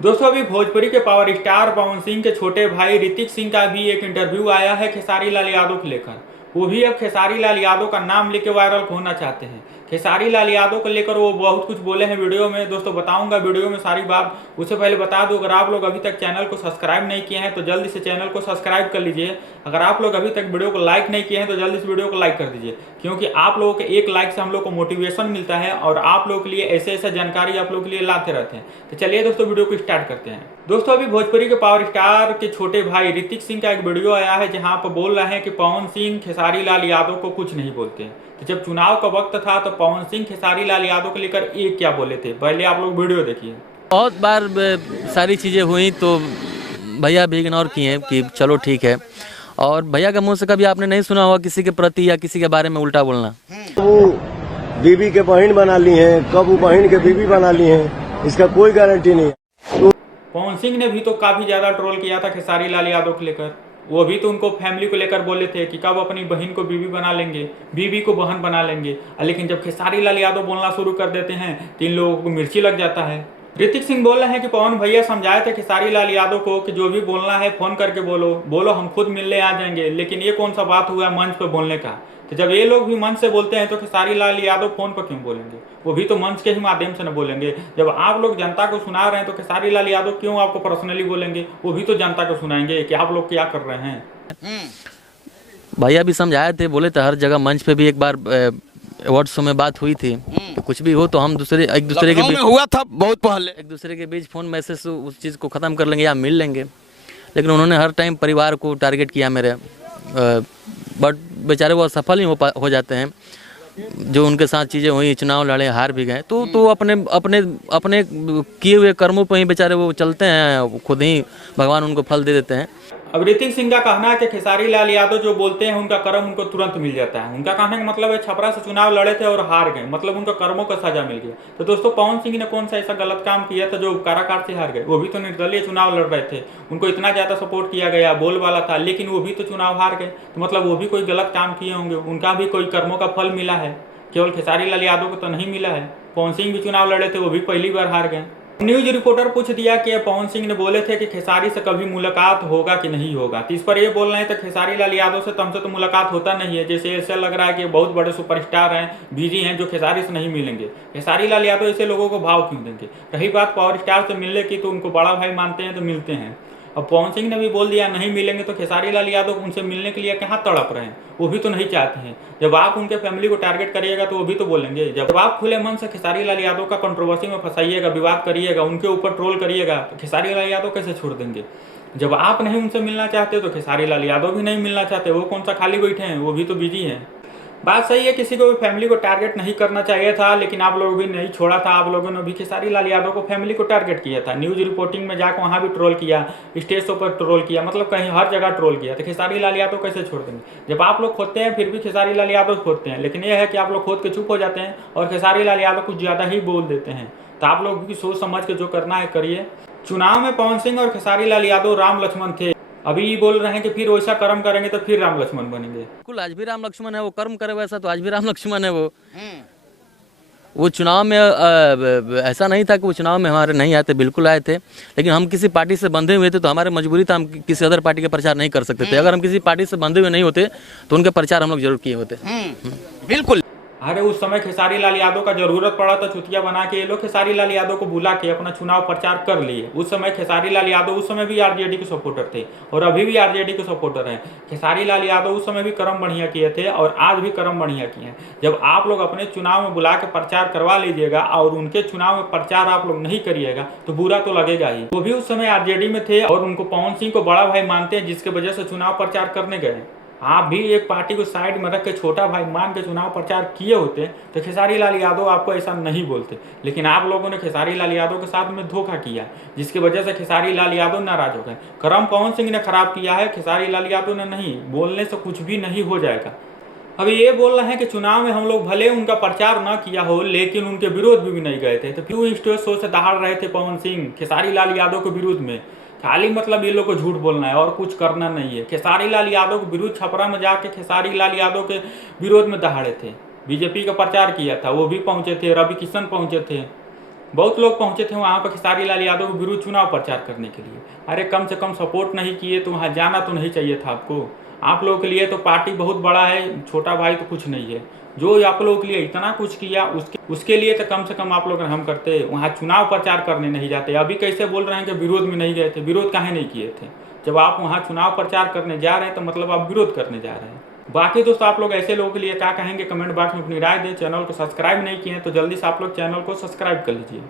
दोस्तों अभी भोजपुरी के पावर स्टार पवन सिंह के छोटे भाई ऋतिक सिंह का भी एक इंटरव्यू आया है खेसारी लाल यादव को लेकर। वो भी अब खेसारी लाल यादव का नाम लेके वायरल होना चाहते हैं। खेसारी लाल यादव को लेकर वो बहुत कुछ बोले हैं वीडियो में। दोस्तों बताऊंगा वीडियो में सारी बात। उससे पहले बता दूं, अगर आप लोग अभी तक चैनल को सब्सक्राइब नहीं किए हैं तो जल्दी से चैनल को सब्सक्राइब कर लीजिए। अगर आप लोग अभी तक वीडियो को लाइक नहीं किए हैं तो जल्दी से वीडियो को लाइक कर दीजिए, क्योंकि आप लोगों के एक लाइक से हम लोग को मोटिवेशन मिलता है और आप लोगों के लिए ऐसे ऐसे जानकारी आप लोगों के लिए लाते रहते हैं। तो चलिए दोस्तों वीडियो को स्टार्ट करते हैं। दोस्तों अभी भोजपुरी के पावर स्टार के छोटे भाई ऋतिक सिंह का एक वीडियो आया है जहां पर बोल रहे हैं कि पवन सिंह खेसारी लाल यादव को कुछ नहीं बोलते। तो जब चुनाव का वक्त था तो पवन सिंह खेसारी लाल यादव को लेकर एक क्या बोले थे, पहले आप लोग वीडियो देखिए। बहुत बार सारी चीज़ें हुई तो भैया भी इग्नोर किए कि चलो ठीक है। और भैया के मुंह से कभी आपने नहीं सुना होगा किसी के प्रति या किसी के बारे में उल्टा बोलना। वो बीबी के बहन बना ली हैं, कब वो बहन के बीबी बना ली हैं, इसका कोई गारंटी नहीं है। पवन सिंह ने भी तो काफी ज्यादा ट्रोल किया था खेसारी लाल यादव को लेकर। वो भी तो उनको फैमिली को लेकर बोले थे कि कब अपनी बहन को बीबी बना लेंगे, बीबी को बहन बना लेंगे। लेकिन जब खेसारी लाल यादव बोलना शुरू कर देते हैं तो इन लोगों को मिर्ची लग जाता है। ऋतिक सिंह बोल रहे हैं कि पवन भैया समझाए थे खेसारी लाल यादव को कि जो भी बोलना है फोन करके बोलो बोलो, हम खुद मिलने आ जाएंगे। लेकिन ये कौन सा बात हुआ मंच पे बोलने का। तो जब ये लोग भी मंच से बोलते हैं तो खेसारी लाल यादव फोन पर क्यों बोलेंगे? वो भी तो मंच के ही माध्यम से न बोलेंगे। जब आप लोग जनता को सुना रहे हैं तो खेसारी लाल यादव क्यों आपको पर्सनली बोलेंगे? वो भी तो जनता को सुनाएंगे कि आप लोग क्या कर रहे हैं। भैया भी समझाए थे, बोले थे हर जगह। मंच पे भी एक बार अवार्ड शो में बात हुई थी कि कुछ भी हो तो हम एक दूसरे के बीच हुआ था बहुत पहले, एक दूसरे के बीच फोन मैसेज उस चीज़ को ख़त्म कर लेंगे या मिल लेंगे। लेकिन उन्होंने हर टाइम परिवार को टारगेट किया मेरे। बट बेचारे वो असफल ही हो जाते हैं। जो उनके साथ चीज़ें हुई, चुनाव लड़े, हार भी गए, तो अपने अपने अपने किए हुए कर्मों पर ही बेचारे वो चलते हैं। खुद ही भगवान उनको फल दे देते हैं। अब ऋतिक सिंह का कहना है कि खेसारी लाल यादव जो बोलते हैं उनका कर्म उनको तुरंत मिल जाता है। उनका कहने का मतलब है छपरा से चुनाव लड़े थे और हार गए, मतलब उनका कर्मों का सजा मिल गया। तो दोस्तों पवन सिंह ने कौन सा ऐसा गलत काम किया था जो काराकाट से हार गए? वो भी तो निर्दलीय चुनाव लड़ रहे थे, उनको इतना ज्यादा सपोर्ट किया गया, बोल वाला था, लेकिन वो भी तो चुनाव हार गए। तो मतलब वो भी कोई गलत काम किए होंगे, उनका भी कोई कर्मों का फल मिला है। केवल खेसारी लाल यादव को तो नहीं मिला है। पवन सिंह भी चुनाव लड़े थे, वो भी पहली बार हार गए। न्यूज रिपोर्टर पूछ दिया कि पवन सिंह ने बोले थे कि खेसारी से कभी मुलाकात होगा कि नहीं होगा। तो इस पर ये बोल रहे हैं तो खेसारी लाल यादव से तो हमसे तो मुलाकात होता नहीं है। जैसे ऐसा लग रहा है कि बहुत बड़े सुपरस्टार हैं, बिजी हैं, जो खेसारी से नहीं मिलेंगे। खेसारी लाल यादव ऐसे लोगों को भाव क्यों देंगे? रही बात पावर स्टार से मिलने की, तो उनको बड़ा भाई मानते हैं तो मिलते हैं। अब पवन सिंह ने भी बोल दिया नहीं मिलेंगे, तो खेसारी लाल यादव उनसे मिलने के लिए कहाँ तड़प रहे हैं? वो भी तो नहीं चाहते हैं। जब आप उनके फैमिली को टारगेट करिएगा तो वो भी तो बोलेंगे। जब आप खुले मन से खेसारी लाल यादव का कंट्रोवर्सी में फंसाइएगा, विवाद करिएगा, उनके ऊपर ट्रोल करिएगा, तो खेसारी लाल यादव कैसे छोड़ देंगे? जब आप नहीं उनसे मिलना चाहते तो खेसारी लाल यादव भी नहीं मिलना चाहते। वो कौन सा खाली बैठे हैं? वो भी तो बिजी हैं। बात सही है, किसी को भी फैमिली को टारगेट नहीं करना चाहिए था, लेकिन आप लोगों भी नहीं छोड़ा था। आप लोगों ने भी खेसारी लाल यादव को फैमिली को टारगेट किया था। न्यूज रिपोर्टिंग में जाकर वहाँ भी ट्रोल किया, स्टेज शो पर ट्रोल किया, मतलब कहीं हर जगह ट्रोल किया। तो खेसारी लाल यादव कैसे छोड़ देंगे? जब आप लोग खोदते हैं फिर भी खेसारी लाल यादव खोदते हैं, लेकिन यह है कि आप लोग खोद के चुप हो जाते हैं और खेसारी लाल यादव कुछ ज़्यादा ही बोल देते हैं। तो आप लोग भी सोच समझ के जो करना है करिए। चुनाव में पवन सिंह और खेसारी लाल यादव राम लक्ष्मण थे। अभी बोल रहे हैं कि फिर वैसा कर्म करेंगे तो फिर राम लक्ष्मण बनेंगे। बिल्कुल, आज भी राम लक्ष्मण है। वो कर्म करे वैसा तो आज भी राम लक्ष्मण है। वो चुनाव में ऐसा नहीं था कि वो चुनाव में हमारे नहीं आते, बिल्कुल आए थे। लेकिन हम किसी पार्टी से बंधे हुए थे तो हमारे मजबूरी था, हम किसी अदर पार्टी का प्रचार नहीं कर सकते थे। अगर हम किसी पार्टी से बंधे हुए नहीं होते तो उनके प्रचार हम लोग जरूर किए होते। बिल्कुल। अरे उस समय खेसारी लाल यादव का जरूरत पड़ा तो चुतिया बना के ये लोग खेसारी लाल यादव को बुला के अपना चुनाव प्रचार कर लिए। उस समय खेसारी लाल यादव उस समय भी आरजेडी के सपोर्टर थे और अभी भी आरजेडी के सपोर्टर हैं। खेसारी लाल यादव उस समय भी कर्म बढ़िया किए थे और आज भी कर्म बढ़िया किए हैं। जब आप लोग अपने चुनाव में बुला के प्रचार करवा लीजिएगा और उनके चुनाव में प्रचार आप लोग नहीं करिएगा तो बुरा तो लगेगा ही। वो भी उस समय आरजेडी में थे और उनको पवन सिंह को बड़ा भाई मानते हैं, जिसकी वजह से चुनाव प्रचार करने गए। आप भी एक पार्टी को साइड में रख के छोटा भाई मान के चुनाव प्रचार किए होते तो खेसारी लाल यादव आपको ऐसा नहीं बोलते। लेकिन आप लोगों ने खेसारी लाल यादव के साथ में धोखा किया, जिसकी वजह से खेसारी लाल यादव नाराज हो गए। कर्म पवन सिंह ने खराब किया है, खेसारी लाल यादव ने नहीं। बोलने से कुछ भी नहीं हो जाएगा। अभी ये बोल रहे हैं कि चुनाव में हम लोग भले उनका प्रचार न किया हो लेकिन उनके विरोध भी नहीं गए थे। तो क्यों स्टेज शो से दहाड़ रहे थे पवन सिंह खेसारी लाल यादव के विरोध में? खाली मतलब ये लोग को झूठ बोलना है और कुछ करना नहीं है। खेसारी लाल यादव के विरुद्ध छपरा में जाके खेसारी लाल यादव के विरोध में दहाड़े थे। बीजेपी का प्रचार किया था, वो भी पहुंचे थे, रवि किशन पहुंचे थे। बहुत लोग पहुंचे थे वहां पर खेसारी लाल यादव के विरुद्ध चुनाव प्रचार करने के लिए। अरे कम से कम सपोर्ट नहीं किए तो वहां जाना तो नहीं चाहिए था आपको। आप लोगों के लिए तो पार्टी बहुत बड़ा है, छोटा भाई तो कुछ नहीं है। जो आप लोगों के लिए इतना कुछ किया उसके लिए तो कम से कम आप लोग हम करते, वहाँ चुनाव प्रचार करने नहीं जाते। अभी कैसे बोल रहे हैं कि विरोध में नहीं गए थे? विरोध काहे नहीं किए थे? जब आप वहाँ चुनाव प्रचार करने जा रहे हैं तो मतलब आप विरोध करने जा रहे हैं। बाकी दोस्तों आप लोग ऐसे लोगों के लिए क्या कहेंगे कमेंट बॉक्स में अपनी राय दें। चैनल को सब्सक्राइब नहीं किए हैं तो जल्दी से आप लोग चैनल को सब्सक्राइब कर लीजिए।